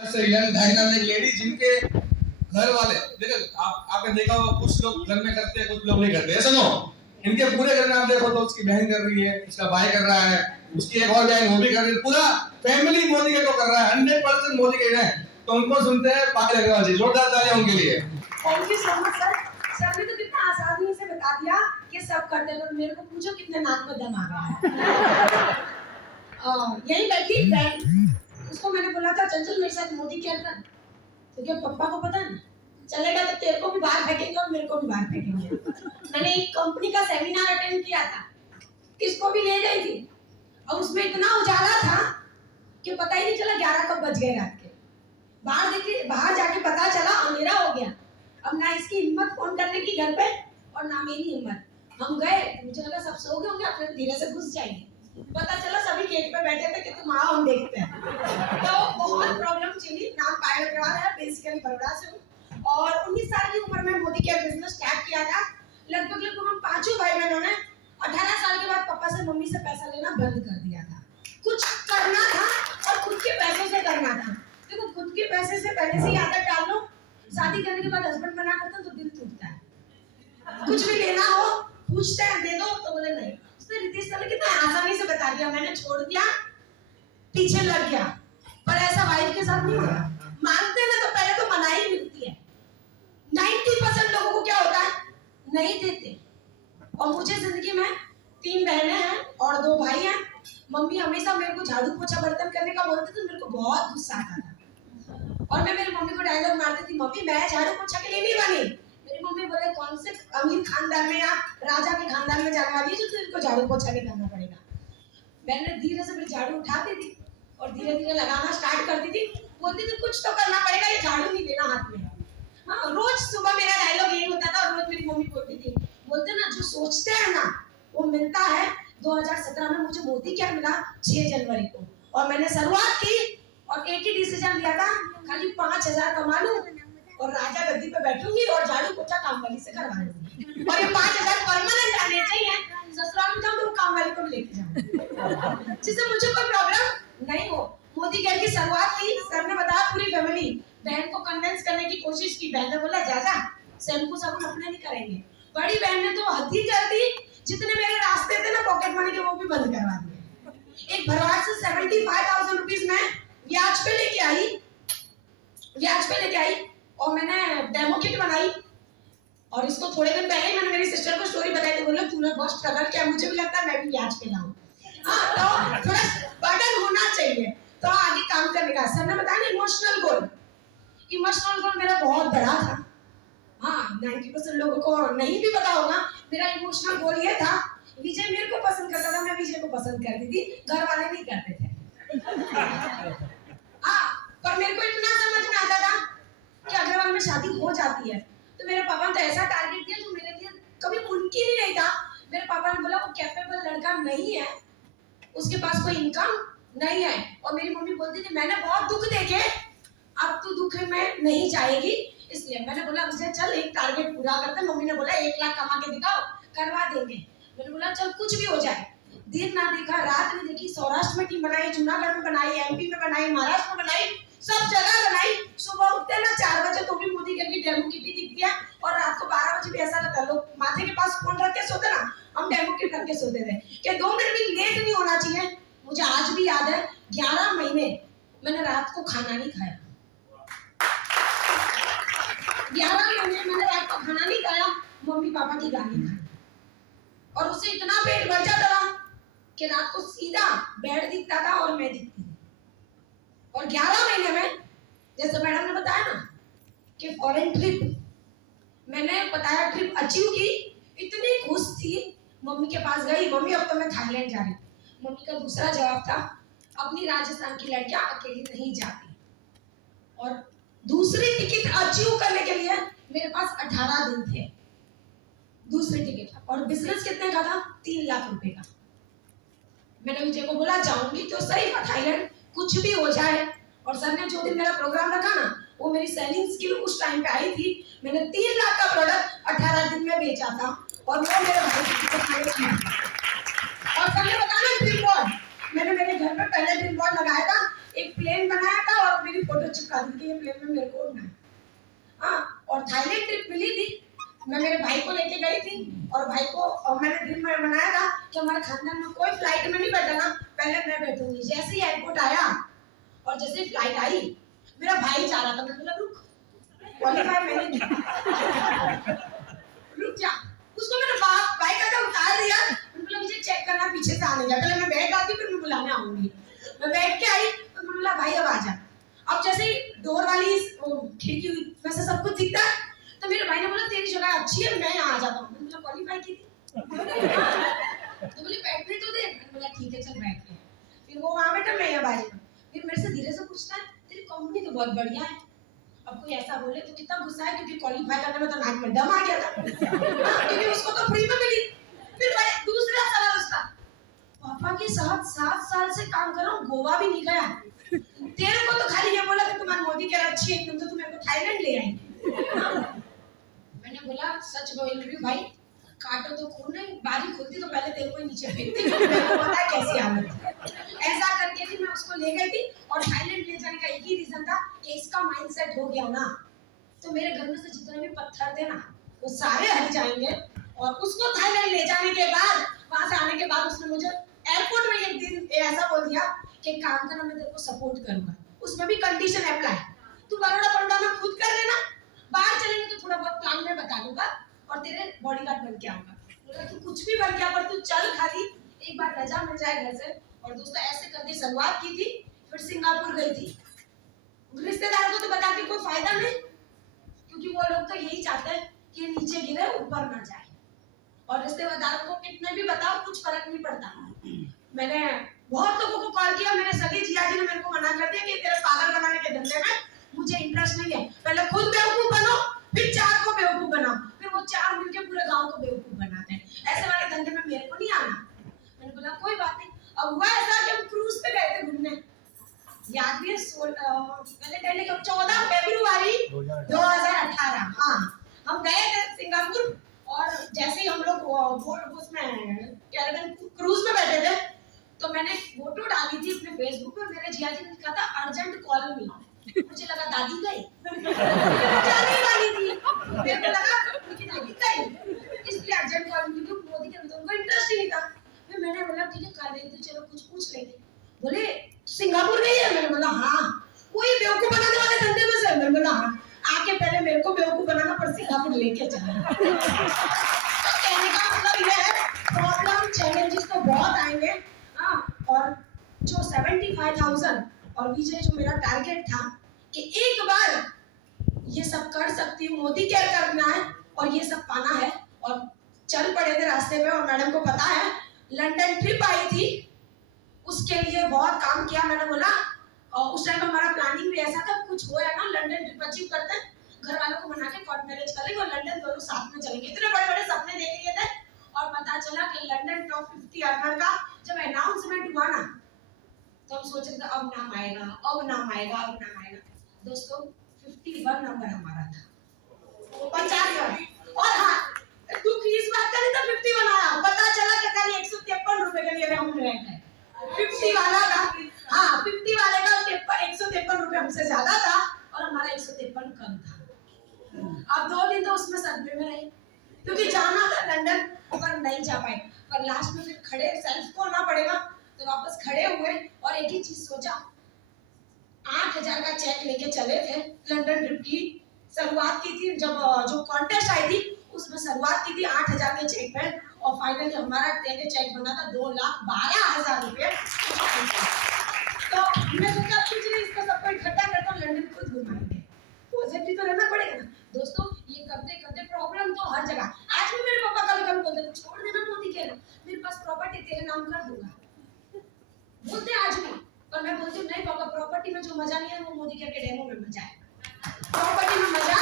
Young dynamic lady जिनके घर वाले देखो आपने देखा होगा कुछ लोग घर में करते हैं कुछ लोग नहीं करते ऐसा नो इनके पूरे घर में आप देखो तो उसकी बहन कर रही है उसका भाई कर रहा है उसकी एक और बहन वो भी कर रही है पूरा फैमिली मोदी के को कर रहा है 100% मोदी के हैं तो उनको सुनते हैं पागल अग्रवाल जी जोरदार तालियां उनके लिए। Thank you so much sir. Sir ने तो कितना आसानी से बता दिया कि सब करते हैं तो मेरे को पूछो कितने नाक में दम आ गया है। यही बैठी बहन उसको मैंने बोला था चल चल मेरे साथ मोदी केयर कर तो क्या पप्पा को पता ना चलेगा तो तेरे को भी बाहर फेंकेंगे और मेरे को भी बाहर फेंकेंगे। मैंने एक कंपनी का सेमिनार अटेंड किया था किसको भी ले गई थी और उसमें इतना उजाला था कि पता ही नहीं चला 11 कब बज गए रात के। बाहर जाके पता चला अंधेरा हो गया। अब ना इसकी हिम्मत फोन करने की घर पे और ना मेरी हिम्मत। हम गए मुझे लगा सब सो गए होंगे अपने धीरे से घुस जाएंगे पता चला सभी गेट पे बैठे थे कि तुम आओ हम देखते हैं। तो बहुत प्रॉब्लम चली। नाम पायल अग्रवाल है बेसिकली बड़ौदा से हूँ और 19 साल की उम्र में मोदी केयर बिजनेस स्टार्ट किया था। लगभग हम पांचों भाई बहनों ने 18 साल के बाद पापा से मम्मी से पैसा लेना बंद कर दिया था। कुछ करना था और खुद के पैसों से करना था। देखो खुद के पैसे से पहले से ही आदत डाल लो शादी करने के बाद हस्बैंड मना करता तो दिल टूटता है। कुछ भी लेना हो पूछते हैं दे दो तो बोले नहीं। उसने रितेश सर ने कितना आसानी से बता दिया मैंने छोड़ दिया पीछे लग गया। पर ऐसा वाइफ के साथ नहीं होता। मांगते हैं तो पहले तो मनाही मिलती है। 90% लोगों को क्या होता है नहीं देते। और मुझे जिंदगी में 3 बहनें हैं और 2 भाई हैं। मम्मी हमेशा मेरे को झाड़ू पोछा बर्तन करने का बोलती थी मेरे को बहुत गुस्सा आता था और मैं मेरी मम्मी को डायलॉग मारती थी मम्मी मैं झाड़ू पोछा के लिए नहीं बनी। मेरी मम्मी बोले कौन से अमीर खानदान में या राजा के खानदान में जाने वाली है जो तुझको झाड़ू पोछा नहीं करना पड़ेगा। मैंने धीरे से मेरी झाड़ू उठाती थी और धीरे धीरे लगाना स्टार्ट करती थी। बोलती थी कुछ तो करना पड़ेगा ये झाड़ू नहीं लेना हाथ में। हाँ रोज सुबह मेरा डायलॉग यही होता था और रोज मेरी मम्मी बोलती थी बोलते ना जो सोचते हैं ना वो मिलता है। 2017 में मुझे मोदी केयर मिला 6 जनवरी को और मैंने शुरुआत की और एक ही डिसीजन लिया था खाली 5000 कमा लूं और राजा गद्दी पे बैठूंगी और झाड़ू पोछा काम वाली से करवा लूंगी और ये 5000 परमानेंट आने चाहिए। ससुराल में जाऊं तो काम वाली को भी लेके जाऊं जिससे मुझे कोई प्रॉब्लम नहीं हो। मोदी केयर की शुरुआत की सर ने बताया पूरी फैमिली बहन को कन्विंस करने की कोशिश की। बहन ने बोला जा शैम्पू साबुन अपने नहीं करेंगे। बड़ी बहन ने तो हद ही कर दी जितने मेरे रास्ते थे ना पॉकेट मनी के वो भी बंद करवा दिए। एक भरवाड़ से 75,000 रुपीस में ब्याज पे लेके आई और मैंने डेमो किट बनाई और इसको थोड़े दिन पहले मैंने मेरी सिस्टर को स्टोरी बताई थी बोला तूने बहुत स्ट्रगल किया मुझे भी लगता है मैं भी ब्याज पे लाऊं। हाँ तो थोड़ा बर्डन होना चाहिए तो आगे काम करने का। सर ने बताया ना इमोशनल गोल मेरा बहुत बड़ा था। हाँ 90% लोगों को नहीं भी पता होगा मेरा इमोशनल गोल ये था विजय मेरे को पसंद करता था मैं विजय को पसंद करती थी घर वाले नहीं करते थे। हाँ पर मेरे को इतना समझ में आता था कि अग्रवाल में शादी हो जाती है तो मेरे पापा ने तो ऐसा टारगेट दिया जो मेरे लिए कभी मुमकिन ही नहीं था। मेरे पापा ने बोला वो कैपेबल लड़का नहीं है उसके पास कोई इनकम नहीं है और मेरी मम्मी बोलती थी मैंने बहुत दुख देखे अब तू दुख में नहीं जाएगी इसलिए मैंने बोला मुझे चल एक टारगेट पूरा करते। मम्मी ने बोला 1 लाख कमा के दिखाओ करवा देंगे। मैंने बोला चल कुछ भी हो जाए। दिन ना देखा रात नहीं देखी सौराष्ट्र में टीम बनाई जूनागढ़ में बनाई एमपी में बनाई महाराष्ट्र में बनाई सब जगह बनाई। सुबह उठते ना 4 बजे तो भी मोदी केयर की डेमो किट दिखती है और रात को 12 बजे भी ऐसा लगता है लोग माथे के पास फोन रख के सोते ना हम डेमो किट करके सोते थे कि 2 मिनट भी लेट नहीं होना चाहिए। मुझे आज भी याद है 11 महीने मैंने रात को खाना नहीं खाया। 11 महीने मैंने रात को खाना नहीं खाया मम्मी पापा की गाली खाई और उससे इतना पेट भर जाता था कि रात को सीधा बेड दिखता था और मैं दिखती थी। और 11 महीने में जैसे मैडम ने बताया ना कि फॉरेन ट्रिप मैंने बताया ट्रिप अचीव की इतनी खुश थी। मम्मी के पास गई मम्मी अब तो मैं थाईलैंड जा रही। मम्मी का दूसरा जवाब था अपनी राजस्थान की लड़कियां अकेली नहीं जाती। और दूसरी टिकट अचीव करने के लिए मेरे पास 18 दिन थे दूसरी टिकट और बिजनेस कितने का था 3 लाख रुपए का। मैंने विजय को बोला जाऊंगी तो सही थाईलैंड कुछ भी हो जाए। और सर ने जो दिन मेरा प्रोग्राम रखा ना वो मेरी सेलिंग स्किल उस टाइम पे आई थी। मैंने 3 लाख का प्रोडक्ट 18 दिन में बेचा था और वो मेरे भाई की और सर ने बताया ड्रीम बोर्ड मैंने मेरे घर पे पहले ड्रीम बोर्ड लगाया था एक प्लेन बनाया था और मेरी फोटो चिपका दी कि ये प्लेन में मेरे को उड़ना है। हाँ, और थाईलैंड ट्रिप मिली थी, मैं मेरे भाई को लेके गई थी और भाई को और मैंने ड्रीम में बनाया था कि हमारे खानदान में कोई फ्लाइट में नहीं बैठा ना, पहले मैं बैठूंगी। जैसे ही एयरपोर्ट आया और जैसे ही फ्लाइट आई, मेरा भाई जा रहा था, मैं बोला रुक, क्वालीफाई मैंने रुक जा। उसको मैंने बाइक का उतार दिया, मैंने बोला मुझे चेक करना पीछे से आने जा, पहले मैं बैठ आती फिर मैं बुलाने आऊंगी। मैं बैठ के आई तो मैंने बोला भाई अब आ जा। अब जैसे ही डोर वाली खिड़की में से सब कुछ दिखता है, तो मेरे भाई ने बोला तेरी जगह अच्छी है, मैं यहाँ आ जाता हूँ। मैंने बोला क्वालीफाई की थी तो बोले बैठने तो दे। मैंने बोला ठीक है चल बैठ ले। फिर वो वहाँ बैठा, मैं यहाँ बैठी। फिर मेरे से धीरे से पूछता है तेरी कंपनी तो बहुत बढ़िया है। अब कोई ऐसा बोले तो कितना गुस्सा है, क्योंकि क्वालीफाई करने में तो नाक में दम आ गया था क्योंकि उसको तो फ्री में मिली। फिर भाई दूसरा सवाल उसका, पापा के साथ 7 साल से काम कर रहा हूँ, गोवा भी नहीं गया, तेरे को तो खाली ये बोला कि तुम्हारी मोदी कह रहा अच्छी है एकदम, तो तुम मेरे को थाईलैंड ले आई। मैंने बोला सच बोल रही हूँ भाई, काटो तो खून नहीं, बारी खुलती तो पहले तेरे को ही नीचे फेंकती, क्योंकि मेरे को पता है कैसी हालत। ऐसा करके थी मैं उसको ले गई थी और थाईलैंड ले जाने का एक ही रीजन था कि इसका माइंडसेट हो गया ना तो मेरे घर में से जितने भी पत्थर थे ना वो सारे हट जाएंगे। और उसको थाईलैंड ले जाने के बाद, वहां से आने के बाद उसने मुझे एयरपोर्ट में एक दिन ऐसा बोल दिया कि काम करना मैं तेरे को सपोर्ट करूंगा, उसमें भी कंडीशन अप्लाई, तू बड़ोड़ा बड़ोड़ा में खुद कर लेना, बाहर चलेंगे तो थोड़ा बहुत प्लान में बता दूंगा और तेरे बॉडीगार्ड बन के आऊंगा। बोला तू कुछ भी बन गया पर तू चल, खाली एक बार रजा मिल जाए घर से। और दोस्तों ऐसे करके शुरुआत की थी, फिर सिंगापुर गई थी। रिश्तेदार को तो बता के कोई फायदा नहीं, क्योंकि वो लोग तो यही चाहते हैं कि नीचे गिरे ऊपर ना जाए, और रिश्तेदार को कितने भी बताओ कुछ फर्क नहीं पड़ता। मैंने बहुत लोगों को कॉल किया, मेरे सभी जिया जी ने मेरे को मना कर दिया कि तेरे पागल बनाने के धंधे में मुझे इंटरेस्ट नहीं है, पहले खुद बेवकूफ बनो फिर 4 को बेवकूफ बनाओ, फिर वो 4 मिलके पूरे गांव को बेवकूफ बनाते हैं, ऐसे वाले धंधे में मेरे को नहीं आना। मैंने बोला कोई बात नहीं। अब हुआ ऐसा कि हम क्रूज पे गए थे घूमने, याद भी है, पहले 14 फरवरी 2018, हाँ हम गए थे सिंगापुर। और जैसे ही हम लोग उसमें कैरेबियन क्रूज में बैठे थे तो मैंने फोटो डाली थी अपने फेसबुक पे, मेरे जिया जी ने लिखा था अर्जेंट कॉल मी। मुझे लगा दादी गई जाने वाली थी, मेरे को लगा कि दादी गई, इसलिए अर्जेंट कॉल मी, क्योंकि मोदी के तो उनको इंटरेस्ट ही नहीं था। फिर मैंने बोला ठीक है कर रही थी, चलो कुछ पूछ रही थी। बोले सिंगापुर गई है? मैंने बोला हाँ। कोई बेवकूफ बनाने वाले धंधे में से? मैंने बोला हाँ। आके पहले मेरे को बेवकूफ बनाना पर सिंगापुर लेके चला। तो कहने का मतलब ये है प्रॉब्लम चैलेंजेस तो बहुत आएंगे, हाँ। और जो 75,000 और विजय जो मेरा टारगेट था कि एक बार ये सब कर सकती हूँ, मोदी क्या करना है और ये सब पाना है, और चल पड़े थे रास्ते में। और मैडम को पता है लंदन ट्रिप आई थी, उसके लिए बहुत काम किया। मैंने बोला और उस टाइम हमारा प्लानिंग भी ऐसा था, कुछ हो या ना लंदन ट्रिप अचीव करते हैं, घर वालों को मना के कोर्ट मैरिज कर लेंगे और लंदन दोनों साथ में चलेंगे। इतने बड़े बड़े सपने देख लिए थे। और पता चला कि लंदन टॉप 50 अर्नर का जब अनाउंसमेंट हुआ ना तो हम सोच रहे थे अब नाम आएगा, अब नाम आएगा, अब नाम आएगा। दोस्तों 51 नंबर हमारा था, 50। और हाँ दुख इस बात का नहीं था 51 आया, पता चला कि खाली 153 रुपए के लिए हम रह गए। 50 वाला था, हाँ 50 वाले का 153 रुपए हमसे ज्यादा था और हमारा 153 कम था। अब 2 दिन तो उसमें सदमे में रहे, क्योंकि जाना था लंदन पर नहीं जा पाए। पर लास्ट में फिर खड़े सेल्फ को आना पड़ेगा तो वापस खड़े हुए और एक ही चीज सोचा, 8,000 का चेक लेके चले थे। लंदन ट्रिप की शुरुआत की थी, जब जो कॉन्टेस्ट आई थी उसमें शुरुआत की थी 8,000 के चेक पे, और फाइनली हमारा ट्रेन चेक बना था 2,12,000 रुपए। तो मैं सोचा कुछ नहीं, इसको सबको इकट्ठा करता हूँ, लंदन खुद घुमाएंगे। पॉजिटिव तो रहना पड़ेगा ना दोस्तों। ये करते करते प्रॉब्लम तो हर जगह। आज भी मेरे पापा कभी कभी बोलते हैं छोड़ देना मोदी कह रहे, मेरे पास प्रॉपर्टी तेरे नाम कर दूंगा, बोलते हैं आज भी। पर मैं बोलती हूँ नहीं पापा, प्रॉपर्टी में जो मजा नहीं है वो मोदी के डेमो में मजा है। प्रॉपर्टी में मजा